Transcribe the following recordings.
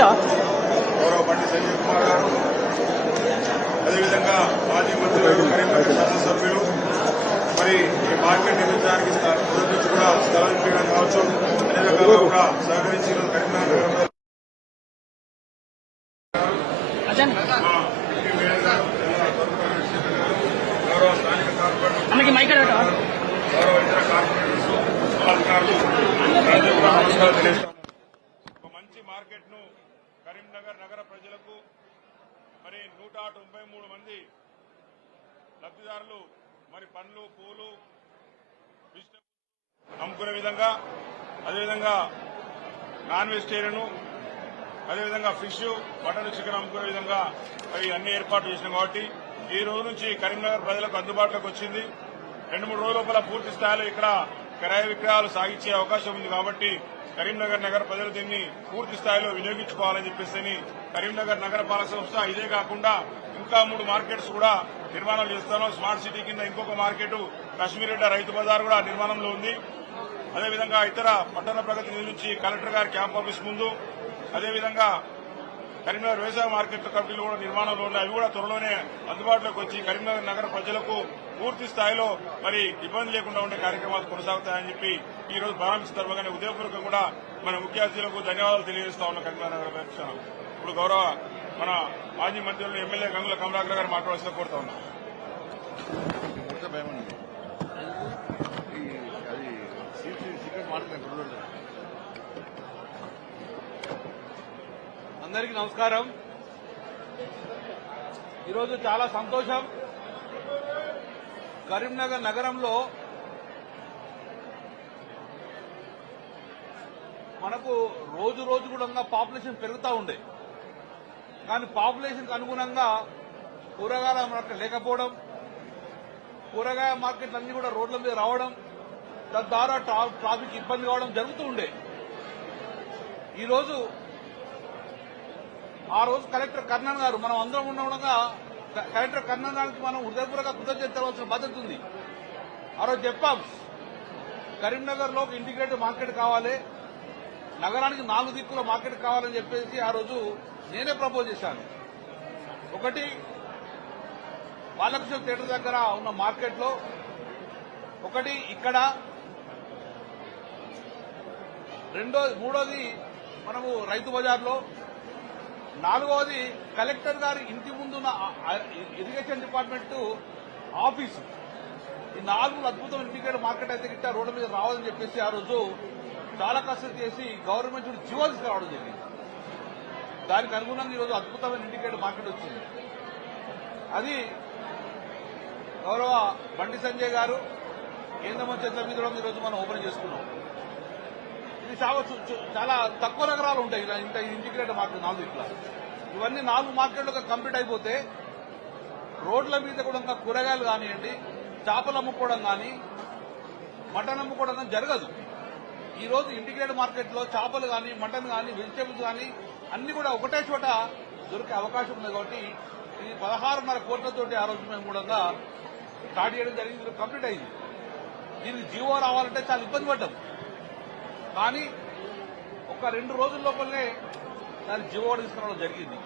గౌరవ బండి సంజయ్ కుమార్ గారు, అదేవిధంగా మాజీ మంత్రులు, కరీంనగర్ శాసనసభ్యులు, మరి ఈ మార్కెట్ నిర్మించడానికి నుంచి కూడా స్థలం ఇప్పించడం కావచ్చు, అన్ని రకాలుగా కూడా సహకరించి కరీంనగర్ గౌరవ స్థానిక కార్పొరేటర్, గౌరవ ఇతర కార్పొరేటర్స్, అధికారులు నమస్కారం తెలియజేస్తాను. ఒక మంచి మార్కెట్ ను కరీంనగర్ నగర ప్రజలకు మరి 193 మంది లబ్దిదారులు మరి పండ్లు, పూలు, అమ్ముకునే విధంగా, అదేవిధంగా నాన్ వెజిటేరియన్, అదేవిధంగా ఫిష్, మటన్, చికెన్ అమ్ముకునే విధంగా మరి అన్ని ఏర్పాట్లు చేసినాం. కాబట్టి ఈ రోజు నుంచి కరీంనగర్ ప్రజలకు అందుబాటులోకి వచ్చింది. 2-3 రోజుల లోపల పూర్తి స్థాయిలో ఇక్కడ కిరాయి విక్రయాలు సాగించే అవకాశం ఉంది. కాబట్టి కరీంనగర్ నగర ప్రజలు దీన్ని పూర్తి స్థాయిలో వినియోగించుకోవాలని చెప్పేసి కరీంనగర్ నగర పాలక సంస్థ, ఇదే కాకుండా ఇంకా 3 మార్కెట్స్ కూడా నిర్మాణం చేస్తాను. స్మార్ట్ సిటీ కింద ఇంకొక మార్కెట్ కశ్మీరెడ్డ రైతు బజార్ కూడా నిర్మాణంలో ఉంది. అదేవిధంగా ఇతర పట్టణ ప్రగతి నిధి నుంచి కలెక్టర్ గారి క్యాంప్ ఆఫీస్ ముందు, అదేవిధంగా కరీంనగర్ వ్యవసాయ మార్కెట్ కమిటీలు కూడా నిర్మాణంలో ఉన్నాయి. అవి కూడా త్వరలోనే అందుబాటులోకి వచ్చి కరీంనగర్ నగర ప్రజలకు పూర్తి స్థాయిలో మరి ఇబ్బంది లేకుండా ఉండే కార్యక్రమాలు కొనసాగుతాయని చెప్పి ఈ రోజు ప్రారంభించిన తర్వాతనే ఉదయపూర్వకంగా కూడా మన ముఖ్య అతిథులకు ధన్యవాదాలు తెలియజేస్తా ఉన్నాం. కరీంనగర్ నగర పక్షాన ఇప్పుడు గౌరవ మన మాజీ మంత్రులు ఎమ్మెల్యే గంగుల కమలాకర్ గారు మాట్లాడాల్సిన కోరుతా ఉన్నాం. అందరికీ నమస్కారం. ఈరోజు చాలా సంతోషం. కరీంనగర్ నగరంలో మనకు రోజు రోజు కూడా పాపులేషన్ పెరుగుతూ ఉండే, కానీ పాపులేషన్కి అనుగుణంగా కూరగాయల మార్కెట్ లేకపోవడం, కూరగాయ మార్కెట్లు అన్ని కూడా రోడ్ల మీద రావడం, తద్వారా ట్రాఫిక్ ఇబ్బంది కావడం జరుగుతూ ఉండే. ఈరోజు ఆ రోజు కలెక్టర్ కర్ణన్ గారు, మనం అందరం ఉండగా కలెక్టర్ కర్ణన్ గారికి మనం హృదయపూర్వక కృతజ్ఞత తెలవాల్సిన బాధ్యత ఉంది. ఆ రోజు చెప్పాం, కరీంనగర్ లో ఇంటిగ్రేటెడ్ మార్కెట్ కావాలి, నగరానికి 4 దిక్కుల మార్కెట్ కావాలని చెప్పేసి ఆ రోజు నేనే ప్రపోజ్ చేశాను. ఒకటి బాలకృష్ణ థియేటర్ దగ్గర ఉన్న మార్కెట్ లో, ఒకటి ఇక్కడ, మూడోది మనము రైతు బజార్లో, 4వది కలెక్టర్ గారి ఇంటి ముందున్న ఇరిగేషన్ డిపార్ట్మెంట్ ఆఫీసు. ఈ 4 అద్భుతం ఇంటిగ్రేటెడ్ మార్కెట్ అయితే గిట్ట రోడ్ల మీద రావాలని చెప్పేసి ఆ రోజు చాలా కష్టం చేసి గవర్నమెంట్ జీవో తీసుకురావడం జరిగింది. దానికి అనుగుణంగా ఈరోజు అద్భుతమైన ఇంటిగ్రేటెడ్ మార్కెట్ వచ్చింది. అది గౌరవ బండి సంజయ్ గారు కేంద్ర మంత్రి చేతుల మీద ఈరోజు మనం ఓపెన్ చేసుకున్నాం. ఇది చాలా తక్కువ నగరాలు ఉంటాయి ఇంత ఇంటిగ్రేటెడ్ మార్కెట్ 4 ఇట్లా. ఇవన్నీ 4 మార్కెట్లు కంప్లీట్ అయిపోతే రోడ్ల మీద కూడా ఇంకా కూరగాయలు కానివ్వండి, చేపలు అమ్ముకోవడం కానీ, మటన్ అమ్ముకోవడం కానీ జరగదు. ఈ రోజు ఇంటిగ్రేటెడ్ మార్కెట్లో చేపలు కానీ, మటన్ కానీ, వెజిటేబుల్స్ కానీ అన్ని కూడా ఒకటే చోట దొరికే అవకాశం ఉంది. కాబట్టి ఇది 16.5 కోట్లతోటి ఆ రోజు మేము కూడా స్టార్ట్ చేయడం జరిగింది, కంప్లీట్ అయింది. దీనికి జీవో రావాలంటే చాలా ఇబ్బంది పడ్డాం, కానీ ఒక 2 రోజుల లోపలనే దానికి జీవో తీసుకురావడం జరిగింది.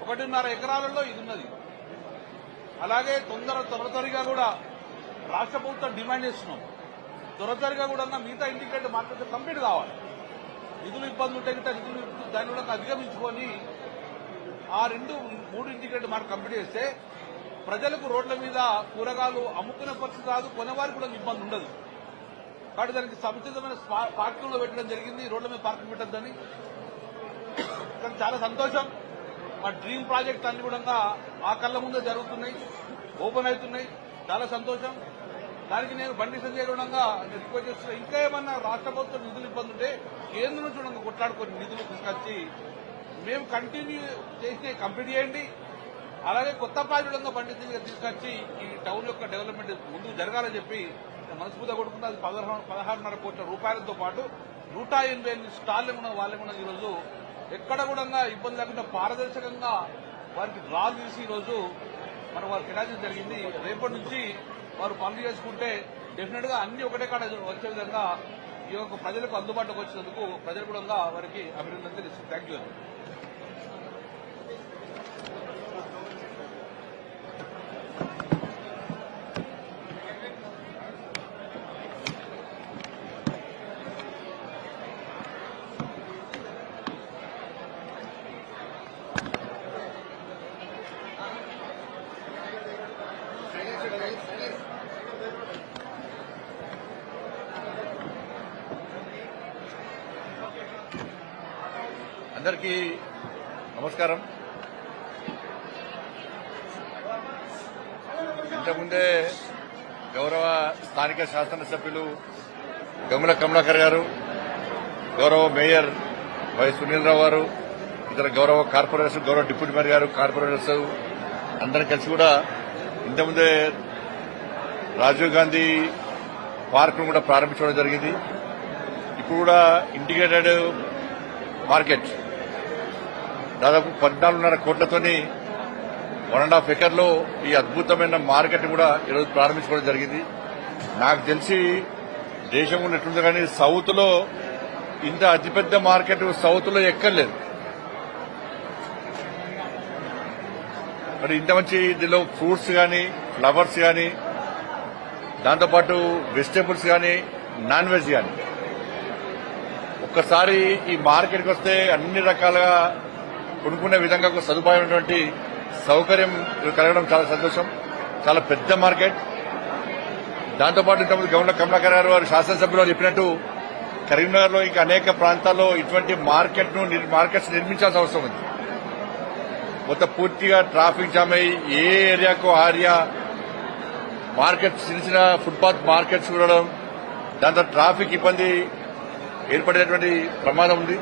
1.5 ఎకరాలలో ఇది ఉన్నది. అలాగే త్వరగా కూడా రాష్ట్ర ప్రభుత్వం డిమాండ్ చేస్తున్నాం, త్వరగా కూడా మిగతా ఇంటిగ్రేటెడ్ మార్కెట్ కంప్లీట్ కావాలి. నిధులు ఇబ్బంది ఉంటే నిధులు దాన్ని కూడా అధిగమించుకొని ఆ 3 ఇంటిగ్రేటెడ్ మార్కెట్ కంప్లీట్ చేస్తే ప్రజలకు రోడ్ల మీద కూరగాయలు అమ్ముకునే పరిస్థితి రాదు, కొనేవారికి కూడా ఇబ్బంది ఉండదు. కాబట్టి దానికి సముచితమైన పార్కింగ్ లో పెట్టడం జరిగింది. రోడ్ల మీద పార్కింగ్ పెట్టద్దని. కానీ చాలా సంతోషం, మా డ్రీమ్ ప్రాజెక్ట్ అన్ని కూడా ఆ కళ్ళ ముందే జరుగుతున్నాయి, ఓపెన్ అవుతున్నాయి. చాలా సంతోషం. దానికి నేను బండి సంజయ్ కూడా రిక్వెస్ట్ చేస్తున్నా, ఇంకా ఏమన్నా రాష్ట్ర ప్రభుత్వం నిధులు ఇబ్బంది ఉంటే కేంద్రం నుంచి కూడా కొట్లాడుకొని నిధులు తీసుకొచ్చి మేము కంటిన్యూ చేసి కంప్లీట్ చేయండి. అలాగే కొత్త ప్రాజెక్టుగా బండి సంజయ్ తీసుకొచ్చి ఈ టౌన్ యొక్క డెవలప్మెంట్ ముందుకు జరగాలని చెప్పి మనస్ఫూర్తిగా కొడుకున్న. అది 16.5 కోట్ల రూపాయలతో పాటు 188 స్టాళ్లు ఉన్న వాళ్ళే కూడా ఈరోజు ఎక్కడ కూడా ఇబ్బంది లేకుండా పారదర్శకంగా వారికి డ్రాలు తీసి ఈరోజు మనం వారికి కేటాయించడం జరిగింది. రేపటి నుంచి వారు పనులు చేసుకుంటే డెఫినెట్ గా అన్ని ఒకటే కాడ వచ్చే విధంగా ఈ యొక్క ప్రజలకు అందుబాటులోకి వచ్చినందుకు ప్రజలు కూడా వారికి అభినందనలు తెలుస్తుంది. Thank you. అందరికీ నమస్కారం. ఇంతకుముందే గౌరవ స్థానిక శాసనసభ్యులు గంగుల కమలాకర్ గారు, గౌరవ మేయర్ వై సునీల్ రావు గారు, ఇతర గౌరవ కార్పొరేటర్స్, గౌరవ డిప్యూటీ మేయర్ గారు, కార్పొరేటర్స్ అందరం కలిసి కూడా ఇంతకుముందే రాజీవ్ గాంధీ పార్క్ ను కూడా ప్రారంభించడం జరిగింది. ఇప్పుడు కూడా ఇంటిగ్రేటెడ్ మార్కెట్ దాదాపు 14.5 కోట్లతోని 1.5 ఎకర్లో ఈ అద్భుతమైన మార్కెట్ కూడా ఈరోజు ప్రారంభించుకోవడం జరిగింది. నాకు తెలిసి దేశంలో ఎట్లుంది కానీ సౌత్ లో ఇంత అతిపెద్ద మార్కెట్ సౌత్ లో ఎక్కర్లేదు. మరి ఇంత మంచి దీనిలో ఫ్రూట్స్ కానీ, ఫ్లవర్స్ కానీ, దాంతోపాటు వెజిటేబుల్స్ కానీ, నాన్ వెజ్ కానీ, ఒక్కసారి ఈ మార్కెట్కి వస్తే అన్ని రకాలుగా కొనుక్కునే విధంగా ఒక సదుపాయమైనటువంటి సౌకర్యం కలగడం చాలా సంతోషం. చాలా పెద్ద మార్కెట్. దాంతోపాటు ఇంతకుముందు గవర్నర్ కమలాకర్ గారు వారు శాసనసభ్యులు చెప్పినట్టు కరీంనగర్ లో ఇంకా అనేక ప్రాంతాల్లో ఇటువంటి మార్కెట్స్ నిర్మించాల్సిన అవసరం ఉంది. మొత్తం పూర్తిగా ట్రాఫిక్ జామ్ అయ్యి ఏ ఏరియాకు ఆ ఏరియా మార్కెట్స్, చిన్న చిన్న ఫుట్పాత్ మార్కెట్స్ చూడడం, దాంతో ట్రాఫిక్ ఇబ్బంది ఏర్పడేటువంటి ప్రమాదం ఉంది.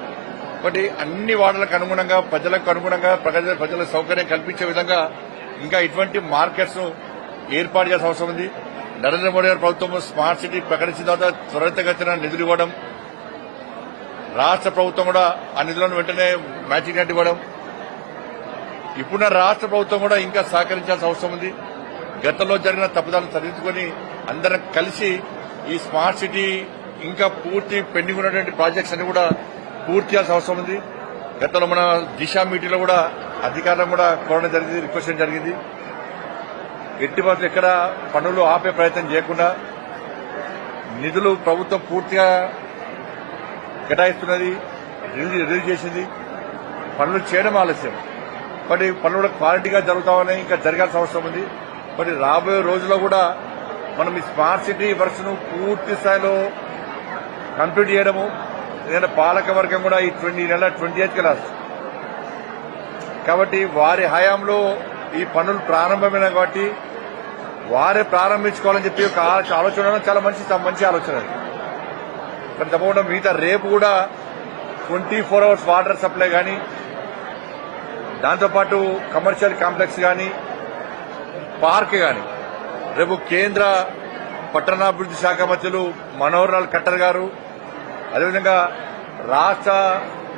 కాబట్టి అన్ని వార్డులకు అనుగుణంగా, ప్రజలకు అనుగుణంగా, ప్రజల సౌకర్యం కల్పించే విధంగా ఇంకా ఇటువంటి మార్కెట్స్ ను ఏర్పాటు చేయాల్సిన అవసరం ఉంది. నరేంద్ర మోడీ గారి ప్రభుత్వం స్మార్ట్ సిటీ ప్రకటించిన తర్వాత త్వరితగతిన నిధులు ఇవ్వడం, రాష్ట్ర ప్రభుత్వం కూడా ఆ నిధులను వెంటనే మ్యాచింగ్ గ్రాంట్ ఇవ్వడం, ఇప్పుడున్న రాష్ట్ర ప్రభుత్వం కూడా ఇంకా సహకరించాల్సిన అవసరం ఉంది. గతంలో జరిగిన తప్పుదాలను సరిదిద్దుకొని అందరం కలిసి ఈ స్మార్ట్ సిటీ ఇంకా పూర్తి పెండింగ్ ఉన్నటువంటి ప్రాజెక్ట్స్ అన్ని కూడా పూర్తి చేయాల్సిన అవసరం ఉంది. గతంలో మన దిశ మీటింగ్ లో కూడా అధికారులను కూడా కోరడం జరిగింది, రిక్వెస్ట్ చేయడం జరిగింది. ఎట్టి పరిస్థితుల్లో ఎక్కడ పనులు ఆపే ప్రయత్నం చేయకుండా నిధులు ప్రభుత్వం పూర్తిగా కేటాయిస్తున్నది, రిలీజ్ చేసింది. పనులు చేయడం ఆలస్యం, మరి పనులు కూడా క్వాలిటీగా జరుగుతామని ఇంకా జరగాల్సిన అవసరం ఉంది. మరి రాబోయే రోజుల్లో కూడా మనం ఈ స్మార్ట్ సిటీ వర్క్స్ ను పూర్తి స్థాయిలో కంప్లీట్ చేయడము, ఎందుకంటే పాలక వర్గం కూడా ఈ నెల 28కి లాస్ట్ కాబట్టి వారి హయాంలో ఈ పనులు ప్రారంభమైన కాబట్టి వారే ప్రారంభించుకోవాలని చెప్పి ఒక ఆలోచన చాలా మంచి ఆలోచన. కానీ తప్పకుండా మిగతా రేపు కూడా 24 hours వాటర్ సప్లై కానీ, దాంతోపాటు కమర్షియల్ కాంప్లెక్స్ కానీ, పార్క్ కానీ రేపు కేంద్ర పట్టణాభివృద్ది శాఖ మంత్రులు మనోహర్ లాల్ ఖట్టర్ గారు, అదేవిధంగా రాష్ట్ర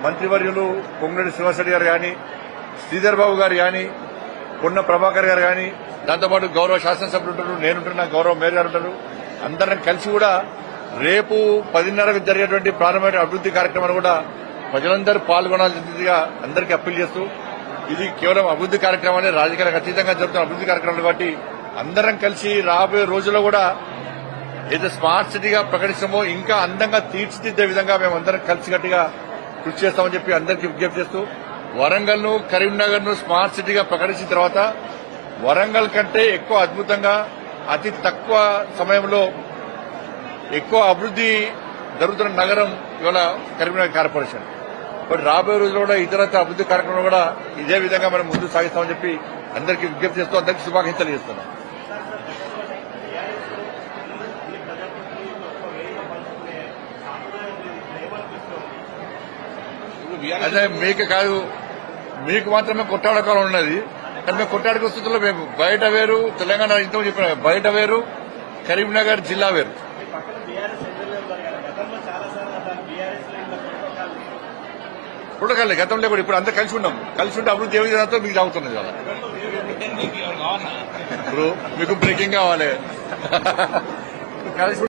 మంత్రివర్యులు పొంగులేటి శ్రీనివాసరెడ్డి గారు కానీ, శ్రీధర్ బాబు గారు కానీ, పొన్న ప్రభాకర్ గారు కానీ, దాంతోపాటు గౌరవ శాసనసభ్యులు ఉంటారు, నేనుంటున్నా, గౌరవ మేయర్ గారు ఉంటారు, అందరం కలిసి కూడా రేపు 10:30కు జరిగేటువంటి ప్రారంభమైన అభివృద్ది కార్యక్రమాలు కూడా ప్రజలందరూ పాల్గొనాల్సిందిగా అందరికీ అప్పీల్ చేస్తూ, ఇది కేవలం అభివృద్ది కార్యక్రమాలే, రాజకీయాలకు అతీతంగా జరుగుతున్న అభివృద్ది కార్యక్రమాలు కాబట్టి అందరం కలిసి రాబోయే రోజుల్లో కూడా ఏదో స్మార్ట్ సిటీగా ప్రకటిస్తామో ఇంకా అందంగా తీర్చిదిద్దే విధంగా మేము అందరం కలిసికట్టుగా కృషి చేస్తామని చెప్పి అందరికీ విజ్ఞప్తి చేస్తూ, వరంగల్ ను, కరీంనగర్ ను స్మార్ట్ సిటీగా ప్రకటించిన తర్వాత వరంగల్ కంటే ఎక్కువ అద్భుతంగా, అతి తక్కువ సమయంలో ఎక్కువ అభివృద్ది జరుగుతున్న నగరం ఇవాళ కరీంనగర్ కార్పొరేషన్. బట్ రాబోయే రోజుల్లో కూడా ఇతరత్ర అభివృద్ది కార్యక్రమాలు కూడా ఇదే విధంగా మనం ముందుకు సాగిస్తామని చెప్పి అందరికీ విజ్ఞప్తి చేస్తూ అందరికీ శుభాకాంక్షలు చేస్తున్నాం. అదే మీకు కాదు, మీకు మాత్రమే కొట్టాడకాలం ఉన్నది. కానీ మేము కొట్టాడక స్థితిలో మేము బయట వేరు, తెలంగాణ ఇంత చెప్పిన బయట వేరు, కరీంనగర్ జిల్లా వేరు. చూడగలి గతంలో కూడా ఇప్పుడు అంతా కలిసి ఉన్నాం. కలిసి ఉంటే అభివృద్ధి ఏ విధంగా మీకు సాగుతున్నది కదా. ఇప్పుడు మీకు బ్రేకింగ్ కావాలి కలిసి